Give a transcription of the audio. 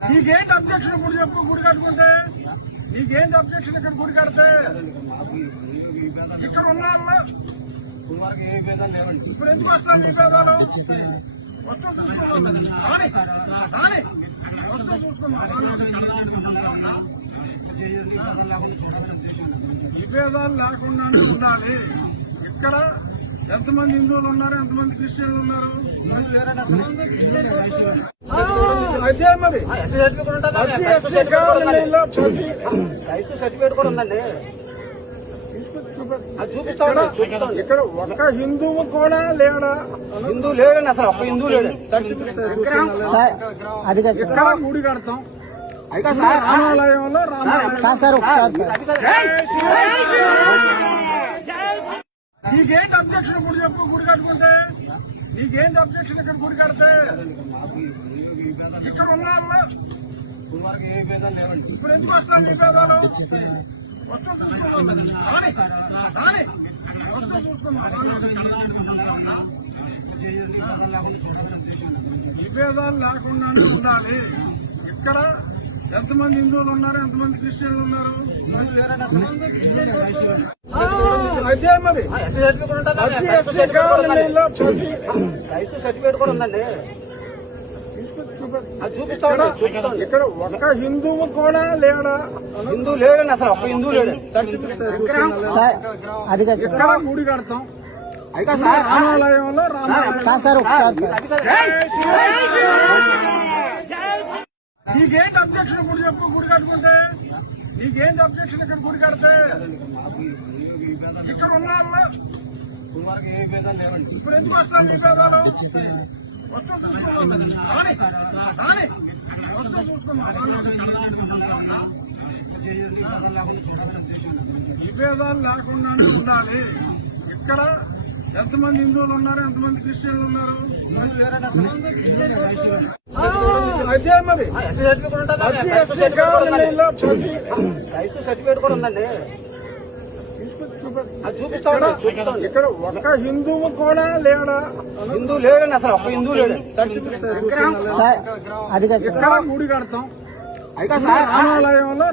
నీకేంటి అబ్జెక్షన్ గుడి చెప్పు, గుడి కట్టుకుంటే నీకేంటి అబ్జెక్షన్ ఇక్కడ గుడి కడితే? ఇక్కడ ఉన్నారన్నా ఇప్పుడు ఎందుకు వస్తున్నాను నిషేధాలు? వస్తూ చూసుకోవాలి కానీ వస్తూ చూసుకున్నాం. విభేదాలు లేకుండా ఉండాలి. ఇక్కడ ఎంతమంది హిందువులు ఉన్నారు, ఎంతమంది క్రిస్టియన్లు ఉన్నారు? అదే మరి సర్టిఫికేట్ కూడా ఉందండి. ఇక్కడ ఒక్క హిందువు కూడా లేడా? హిందూ లేడండి, అసలు ఒక్క హిందూ లేడు. ఇక్కడ గుడి కడతాం రామాలయంలో నీకేంటి అబ్జెక్షన్ గుడి చెప్పు, గుడి కట్టుకుంటే నీకేంటి అబ్జెక్షన్ ఇక్కడ గుడి కడితే? ఇక్కడ ఉన్నారన్నా ఇప్పుడు ఎందుకు వస్తున్నాను నిషేధాలు? వస్తూ చూసుకోవాలి కానీ వస్తూ చూసుకున్నాం. విభేదాలు లేకుండా ఉండాలి. ఇక్కడ ఎంతమంది హిందువులు ఉన్నారు, ఎంతమంది క్రిస్టియన్లు ఉన్నారు? అదే మరి సర్టిఫికేట్ కూడా ఉందండి. ఇక్కడ ఒక్క హిందువు కూడా లేడా? హిందూ లేడండి, అసలు ఒక్క హిందూ లేడు. ఇక్కడ గుడి కడతాం రామాలయంలో నీకేంటి అబ్జెక్షన్ గుడి చెప్పు, గుడి కట్టుకుంటే నీకేంటి అబ్జెక్షన్ ఇక్కడ గుడి కడితే? ఇక్కడ ఉన్నారన్నా ఇప్పుడు ఎందుకు వస్తున్నాను నిషేధాలు? వస్తూ చూసుకోవాలి కానీ వస్తూ చూసుకున్నాం. విభేదాలు లేకుండా ఉండాలి. ఇక్కడ ఎంతమంది హిందువులు ఉన్నారు, ఎంతమంది క్రిస్టియన్లు ఉన్నారు? అదే మరి సర్టిఫికేట్ కూడా ఉందండి. ఇక్కడ ఒక్క హిందువు కూడా లేడా? హిందూ లేడండి, అసలు ఒక్క హిందూ లేడు. ఇక్కడ గుడి కడతాం రామాలయంలో